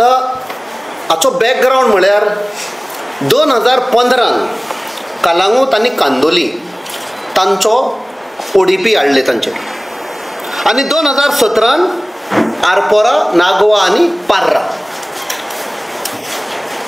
तर हाचो बॅकग्रावंड म्हळ्यार 2015 कलांगूट आनी कांदोली तांचो ODP हाडले तांचे आनी 2017 आरपोरा नागवा आनी पार्रा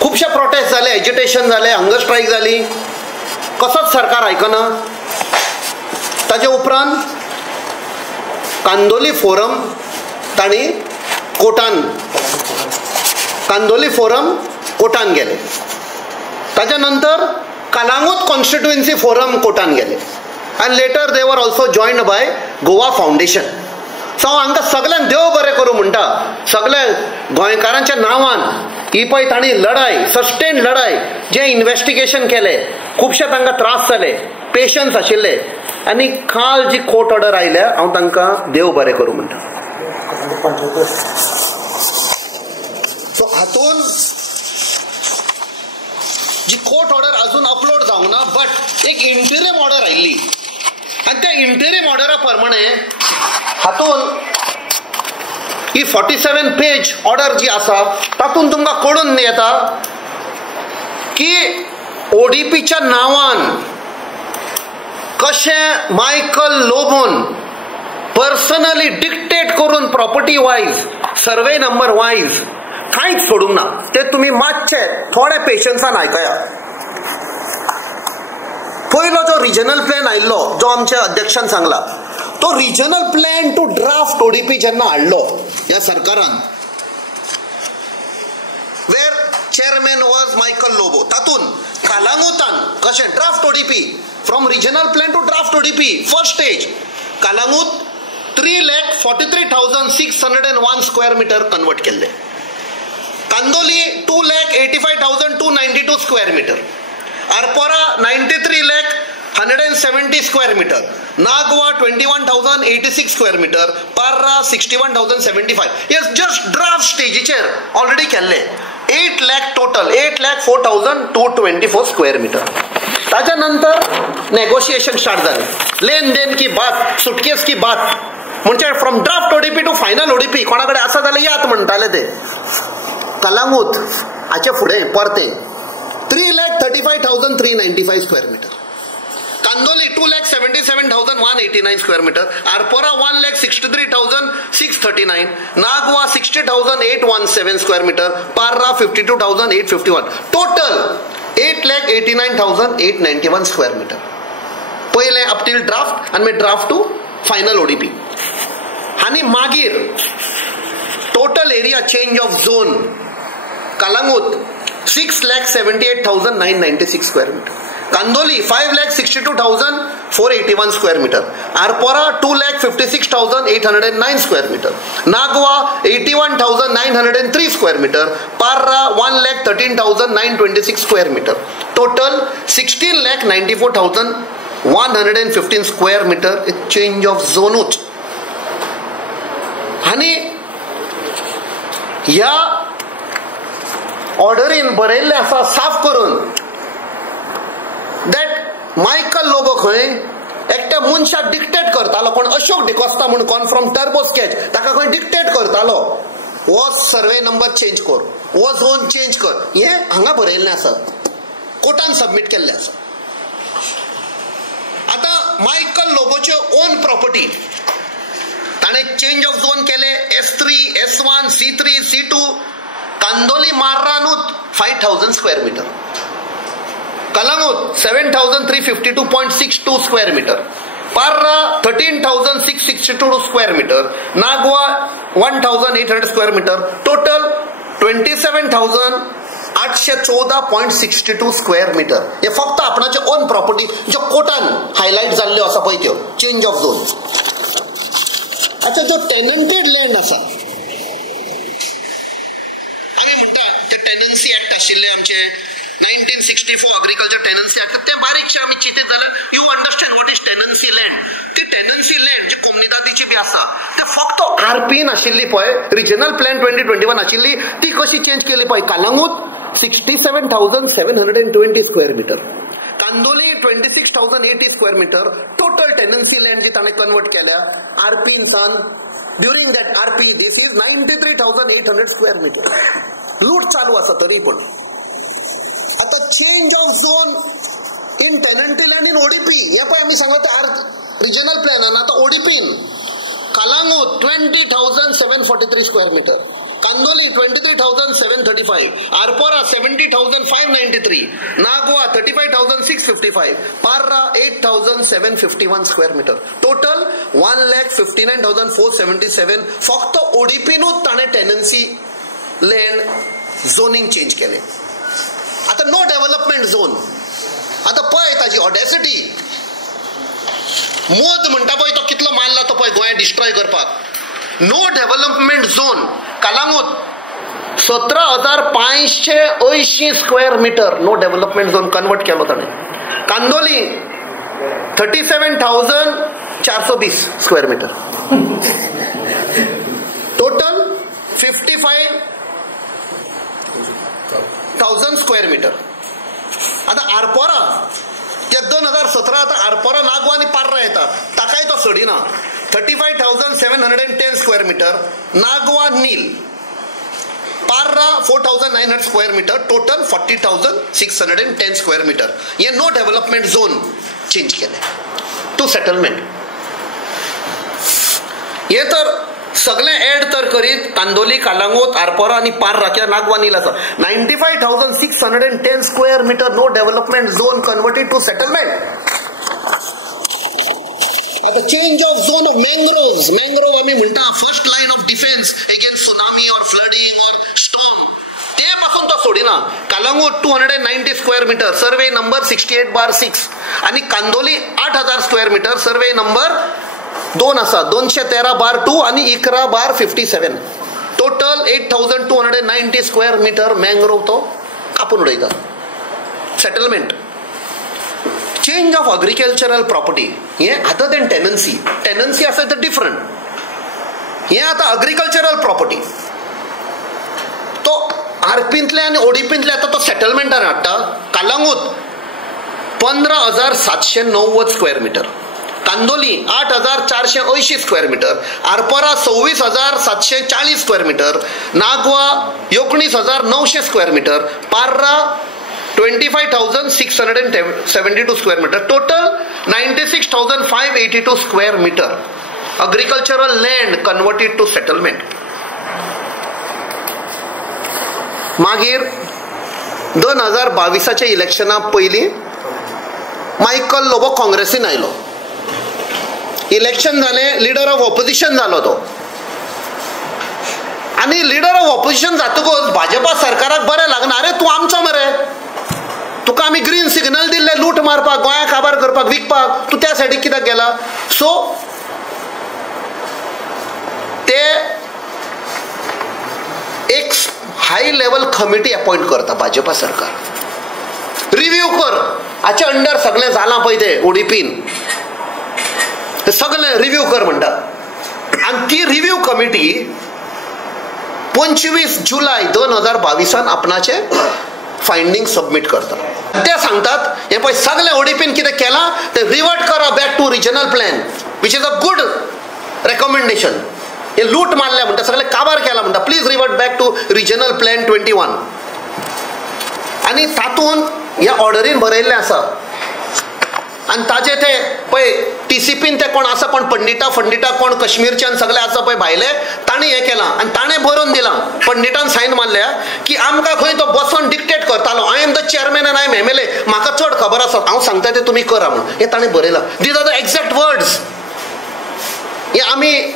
खुबशे प्रोटेस्ट जाले, एजिटेशन जाले, हंगर स्ट्रायक जाली, कसोच सरकार आयकना. ताजे उपरांत कांदोली फोरम तांणी कोर्टान गेले. ताच्या नंतर कलांगूट कॉन्स्टिट्युएन्सी फोरम कोर्टान गेले आनी later they were also joined by Goa Foundation. So हांव हांकां सगळ्यांक देव बरें करूं म्हणटा. सगळे गोंयकारांच्या नांवान ही पळय तांणी लढाय, सस्टेन लढाय, जे इन्व्हेस्टिगेशन केलें, खुबशे तांकां त्रास जाले, पेशन्स आशिल्ले आनी काल जी कोर्ट ऑर्डर आयल्या हांव तांकां देव बरें करूं म्हणटा. सो हातून जी कोर्ट ऑर्डर अजून अपलोड जावंक ना, बट एक इंटरिम ऑर्डर आयिल्ली आनी त्या इंटरिम ऑर्डरा प्रमाणे हातून ही 47 पेज ऑर्डर जी आसा तातूंत तुमकां कळून येता की ODPच्या नांवान कशें मायकल लोबोन पर्सनली डिक्टेट करून property wise, survey number wise कांयच सोडूंक ना. ते तुमी मातशे थोडे पेशन्सान आयकया. पयलो जो रिजनल प्लॅन आयिल्लो, जो आमच्या अध्यक्षान सांगला, तो regional plan to draft ODP जेन्ना हाडलो ह्या सरकारान, where chairman was Michael Lobo, तातून कलांगूटान कशें draft ODP from regional plan to draft ODP first stage Calangute 3,43,601 square metre convert केल्ले, Candolim 2,85,292 square metre, Arpora 93,170 square metre, Nagoa 21,086 square metre, Parra 61,075. Yes, just draft स्टेजीचेर ऑलरेडी केल्ले. 8 लाख टोटल, 8,04,224 स्क्वेअर मीटर. ताच्या नंतर नेगोशिएशन स्टार्ट जाले. लेन then की बात, सुटकेस की बात, म्हणजे from draft ODP to final ODP कोणा कडेन आसा जाल्यार यात म्हणटाले ते. कलांगूट हाचे फुडें परते 3,35,395 square metre, Candolim 2,77,189 square metre, Arpora 1,63,639, Nagoa 60,817 square metre, Parra 52,851, total 8,89,891 square metre. पहिले अप टील ड्राफ्ट आनी मागीर ड्राफ्ट टू फायनल ODP. आनी मागीर total area change of zone Calangute 6,78,996 square metre, Candolim 5,62,481 square metre, Arpora 2,56,809 square metre, Nagoa 81,903 square metre, Parra 1,13,926 square metre, total 16,94,115 square metre change of झोनूच. आणि ह्या ऑर्डरीन बरयल्ले आसा साफ करून दॅट मायकल लोबो खंय एकट्या मनशाक डिक्टेट करतालो, कोण अशोक डिकोस्ता म्हणून कोण फ्रॉम टर्बो स्केच, ताका खंय डिक्टेट करतालो हो सर्वे नंबर चेंज कर, हो झोन चेंज कर. हे हांगा बरयल्लें आसा, कोर्टान सबमीट केल्लें आसा. आता मायकल लोबोच्यो ओन प्रॉपर्टी ताणें चेंज ऑफ झोन केले. S3, S1, C3, C2, Candolim मार्रानूत 5,000 square metre, Calangute 7,352.62 square metre, Parra 13,662 square metre, Nagoa 1,800 square metre, total 27,814.62 square metre. हे फक्त आपणाचे ओन प्रॉपर्टी ज्यो कोर्टान हायलायट जाल्ल्यो आसा पळय त्यो चेंज ऑफ झोन. आता जो टेनंटेड लँड आसा, आमी म्हणटा ते टेनन्सी ऍक्ट आशिल्ले आमचे 1964 अग्रिकल्चर टेनन्सी ऍक्ट, ते बारीकशे आमी चिंतीत जाल्यार you understand what is tenancy land. ती टेनन्सी लँड जी कोमनिदादीची बी आसा ते फक्त आरपीन आशिल्ली पळय, रिजनल प्लॅन 2021 आशिल्ली, ती कशी चेंज केली पळय. Calangute 67,720 square metre, Candolim 26,080 square metre, total tenancy land जी ताणें कन्वर्ट केल्या आरपीन सान during that RP, this is 93,800 square metre. लूट चालू आसा तरी पण. आता चेंज ऑफ झोन इन टेनंटील आणि ओडीपी हे पण आम्ही सांगत रिजनल प्लॅनान. आता ओडीपीन Calangute 20,743 square metre, Candolim 23,735, Arpora 70,593, Nagoa 35,655, Parra 8,751 square metre. Total 1,59,477. फक्त ओडीपीनूच ताणे टेनन्सी लँड झोनिंग चेंज केले. आता नो डेव्हलपमेंट झोन. आता पळय ताजी ऑडेसिटी. मोद म्हणटा पळय तो कितलो मारला तो पळय गोंया डिस्ट्रॉय करपाक. No development zone Calangute 17,580 square metre no development zone convert केलो ताणे. Candolim 37,420 square metre. Total 55,000 square metre. आता आरपोरा ते 2017 आता आरपोरा नागवा आणि पार्रा येतात ताकाय तो सोडिना. 35,710 square metre. Nagoa nil. Parra 4,900 square metre. Total 40,610 square metre. हे नो डेव्हलपमेंट झोन चेंज केले टू सेटलमेंट. हे तर सगळे ऍड तर करीत कांदोली, कालांगूट, आरपोरा आणि पार्रा किंवा नागवा नील आसा 95,610 square metre no development zone converted to settlement. आता change of zone of mangroves. Mangrove आम्ही म्हणता first line of defence against tsunami or flooding or storm. ते पासून तो सोडिना. Calangute 290 square metre survey number 68/6 आणि Candolim 8,000 square metre survey number 2 आसा 213/2 आणि 11/57. टोटल 8,290 स्क्वेअर मीटर मँग्रोव तो कापून उडयता. Settlement. Change of agricultural property हे अदर देन टेनन्सी. टेनन्सी असेल तर डिफरंट. हे आता अग्रिकल्चरल प्रॉपर्टी तो आरपींतले आणि ओडीपींतले आता तो सेटलमेंटान हाडटा. Calangute 15,790 square metre. Candolim 8,480 square metre. Arpora 26,740 square metre. Nagoa 19,900 square metre. Parra 25,672 square metre. Total 96,582 square metre agricultural land converted to settlement. मागीर 2022च्या इलेक्शना पयलीं मायकल लोबो काँग्रेसीन आयलो. इलेक्शन जालें. लिडर ऑफ ऑपोजिशन जालो तो. आणि लिडर ऑफ ऑपोजिशन जातकच भाजपा सरकाराक बरें लागना. अरे तूं आमचो मरे, तुका आमी ग्रीन सिग्नल दिल्ले लूट मारपाक, गोंया काबार करपाक, विकपाक. तूं त्या सायडीक कित्याक गेला? सो ते एक हाय लेवल कमिटी अपॉइंट करता भाजपा सरकार. रिव्ह्यू कर हाचे अंडर सगळें जालां पळय ते ओडीपीन सगळें रिव्ह्यू कर म्हणटा. आनी ती रिव्ह्यू कमिटी 25 जुलय 2022 आपणाचे फायंडींग सबमिट करता. ते सांगतात हे पळय सगळे ओडीपीन कितें केलां ते रिवर्ट करा back to regional plan which is a good recommendation. हे लूट मारल्या म्हणटा, सगळे काबार केला म्हणटा, please revert back to regional plan 21. आणि तातूंत ह्या ऑर्डरीन बरयल्लें आसा. आणि ताजे ते पळय टीसीपीन ते कोण आसा कोण पंडिता कोण कश्मीरच्यान सगळे आसा पळय भायले ताणें हें केलां आनी ताणें बरोवन दिलां. पंडितान सायन मारल्या की आमकां खंय तो बसोन डिक्टेट करतालो. I am the chairman and I am MLA. म्हाका चड खबर आसा, हांव सांगता ते तुमी करा म्हणून. हे ताणें बरयलां. These are the exact words. हे आमी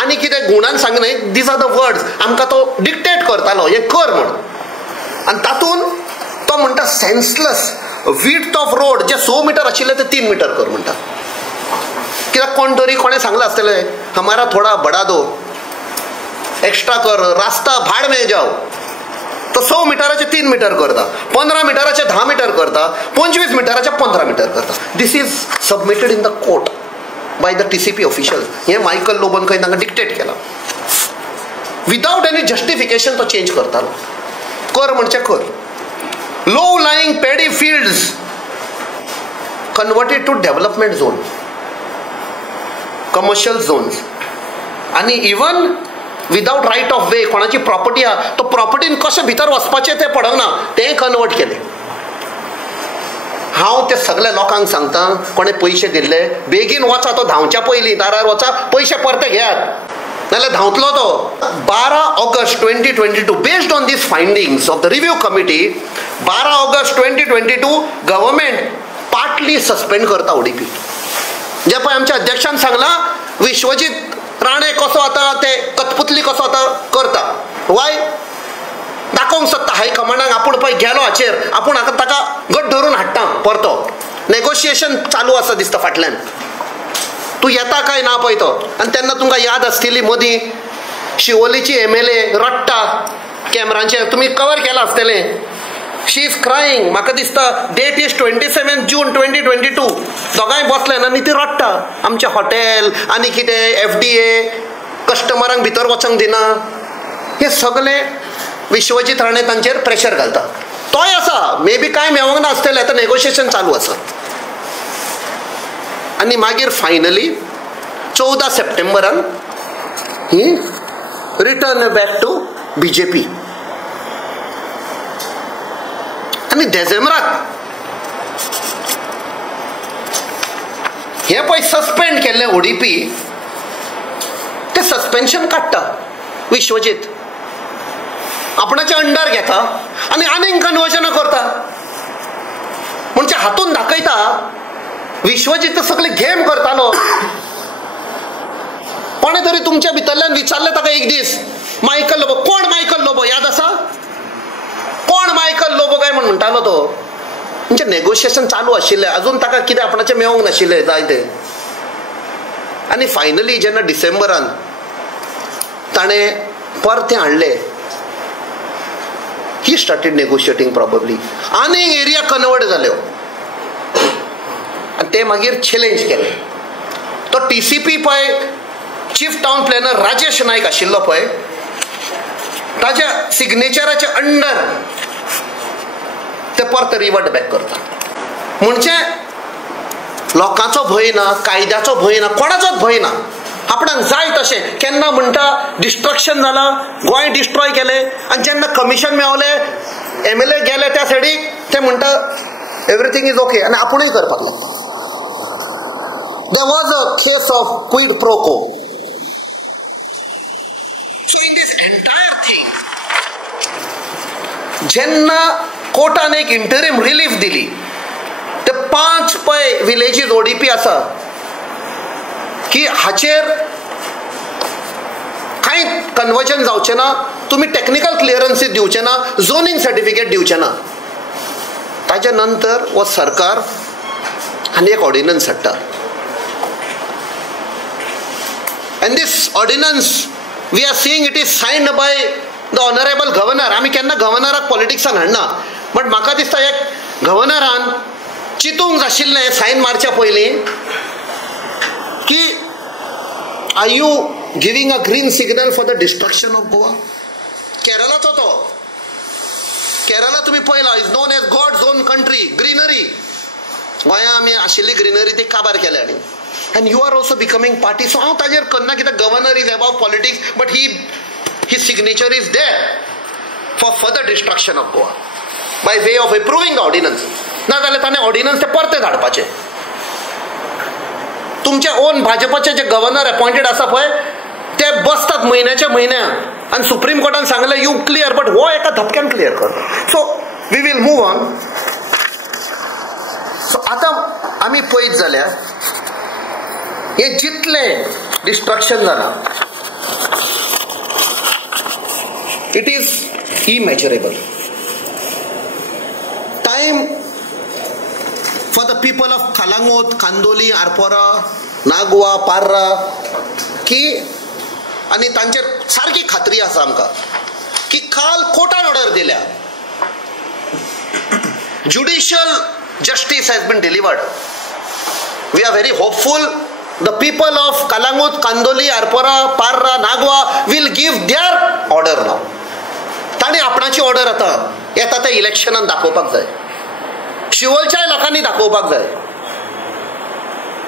आनी कितें गुणान सांगनाय. These are the words. आमकां तो डिक्टेट करतालो हे कर म्हणून. आनी तातूंत तो म्हणटा सेन्सलेस विड्थ ऑफ रोड जे 100 मीटर आशिल्ले ते 3 मीटर कर म्हणटा. कित्याक कोण तरी कोणें सांगलें आसतलें हमारा थोडा बडा दो एक्स्ट्रा कर, रास्ता भाड में जाओ. तो 100 मीटराचे 3 मीटर करता, 15 मीटराचे 10 मीटर करता, 25 मीटराचे 15 मीटर करता. This is submitted in the court by the TCP official. हे मायकल लोबन खंय तांकां डिक्टेट केला. विदाउट एनी जस्टिफिकेशन तो चेंज करतालो. कर म्हणचे कर. low lying paddy fields converted to development zone, commercial zones. आणि even without right of way कोणाची प्रॉपर्टी आहा तो प्रॉपर्टीन कशें भितर वचपाचें तें पडोंक ना, तें कन्वर्ट केलें. हांव ते सगळ्या लोकांक सांगता, कोणे पयशे दिल्ले बेगीन वचा, तो धांवच्या पयलीं दारार वचा, पयशे परते घेयात नाल्यार धांवतलो तो. 12 August 2022 based on these findings of the review committee, 12 August 2022 government partly suspend करता ओडीपी. जे पळय आमच्या अध्यक्षान सांगला विश्वजीत राणे कसो आतां ते कठपुतली कसो आतां करता. वाय दाखोवंक सोदता हायकमांडाक आपूण पळय गेलो हाचेर, आपूण हाका ताका घट धरून हाडटा परतो. नेगोशिएशन चालू आसा दिसता फाटल्यान, तूं येता काय ना पळय तो. आनी तेन्ना तुमकां याद आसतली मदीं शिवोलीची MLA रडटा कॅमेरांचेर, तुमी कवर केलां आसतलें. शी इज क्रायींग. म्हाका दिसता डेट इज 27 जून 2022. दोगांय बसले आनी ती रडटा. आमचें हॉटेल आनी कितें FDA कस्टमरांक भितर वचूंक दिना. हे सगळें विश्वजीत राणे तांचेर प्रेशर घालता. तोय आसा, मे बी कांय मेळोंक ना आसतलें, आतां नेगोशिएशन चालू आसा. आनी मागीर फायनली 14 सप्टेंबरान he return back to BJP. आनी डिसेंबराक हे पळय सस्पेंड केल्ले ODP, ते सस्पेन्शन काडटा विश्वजीत, आपणाच्या अंडर घेता आनी आनीक कन्वर्जनां करता. म्हणजे हातून दाखयता विश्वजीत सगळे गेम करतालो. कोणे तरी तुमच्या भितरल्यान विचारले ताका एक दीस, मायकल लोबो, कोण मायकल लोबो याद आसा? कोण मायकल लोबो काय म्हणटालो तो. म्हणजे नेगोशिएशन चालू आशिल्लें, अजून ताका कितें आपणाचें मेळोंक नाशिल्लें जाय तें. आनी फायनली जेन्ना डिसेंबरान ताणें परते हाडले, ही स्टार्टेड नेगोशिएटिंग प्रॉबब्ली. आनीक एरिया कन्वर्ट जाल्यो आनी ते मागीर चॅलेंज केले. तो TCP पळय चीफ टावन प्लॅनर राजेश नायक आशिल्लो पळय, ताच्या सिग्नेचराच्या अंडर ते परत रिवर्ट बॅक करता. म्हणजे लोकांचो भंय ना, कायद्याचो भंय ना, कोणाचोच भंय ना. आपणाक जाय तशें केन्ना म्हणटा डिस्ट्रक्शन जालां, गोंय डिस्ट्रॉय केलें, आनी जेन्ना कमिशन मेळवलें MLA गेले त्या सायडीक, ते म्हणटा एवरीथींग इज ओके, आनी आपुणूय करपाक लागता. There was a case of quid pro quo. So in this entire thing जेन्ना कोर्टान एक इंटरिम रिलीफ दिली, ते 5 पळय विलेजीस ODP आसा की हाचेर कांय कन्वर्जन जावचें ना, तुमी टेक्निकल क्लियरन्सीस दिवचे ना, झोनिंग सर्टिफिकेट दिवचे ना. ताच्या नंतर हो सरकार आनी एक ऑर्डिनन्स हाडटा. And this ordinance we are seeing it is signed by the honourable governor. आमी केन्ना गव्हर्नराक पॉलिटिक्सान हाडना, बट म्हाका दिसता एक गव्हर्नरान चिंतूंक जाशिल्लें सायन मारच्या पयलीं की are you giving a green signal for the destruction of Goa. केरळाचो तो, केरळा तुमी पळयला is known as God's own country. Greenery गोंया आमी आशिल्ली ग्रीनरी ती काबार केल्या आनी and you are also becoming party. So हांव ताजेर करना कित्याक governor is above politics, but his signature is there for further destruction of Goa by way of approving the ordinance. ना जाल्यार ताणें ऑर्डिनन्स ते परते धाडपाचे. तुमचे ओन भाजपाचे जे गव्हर्नर अपॉइंटेड आसा पळय ते बसतात म्हयन्याच्या म्हयन्या आनी सुप्रीम कोर्टान सांगलें यू क्लियर, बट हो एका धपक्यान क्लियर करता. So we will move on. So आतां आमी पळयत जाल्यार हे जितलें डिस्ट्रक्शन जालां it is immeasurable. Time for the people of Calangute, Candolim, Arpora, Nagoa, Parra की आनी तांचेर सारकी खात्री आसा आमकां की काल कोर्टान ऑर्डर दिल्या, judicial justice has been delivered. We are very hopeful the people of Kalangut, Kandoli, Arpora, Parra, Nagwa will give their order now. ताणी आपणाची ऑर्डर आता येता त्या इलेक्शनान दाखोवपाक जाय. शिवोलच्याय लोकांनी दाखोवपाक जाय,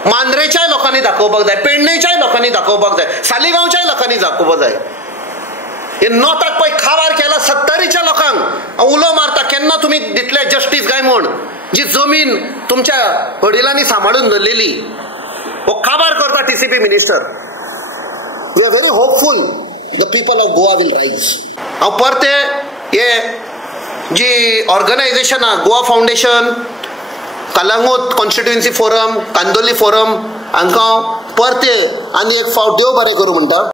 मांद्रेच्याय लोकांनी दाखोवपाक जाय, पेडणेच्याय लोकांनी दाखोवपाक जाय, सालिगांवच्याय लोकांनी दाखोवपाक जाय हे नॉर्थाक पळय खावार केला 70च्या लोकांक उलो मारता केन्ना तुमी दितले जस्टीस काय म्हण जी जमीन तुमच्या वडिलांनी सांबाळून दवरलेली हो काबार करता TCP minister we are very hopeful the people of Goa will rise हांव परते हे जी organisation Goa foundation Calangute constituency forum Candolim forum हांकां परते आनी एक फावट देव बरें करूं म्हणटा.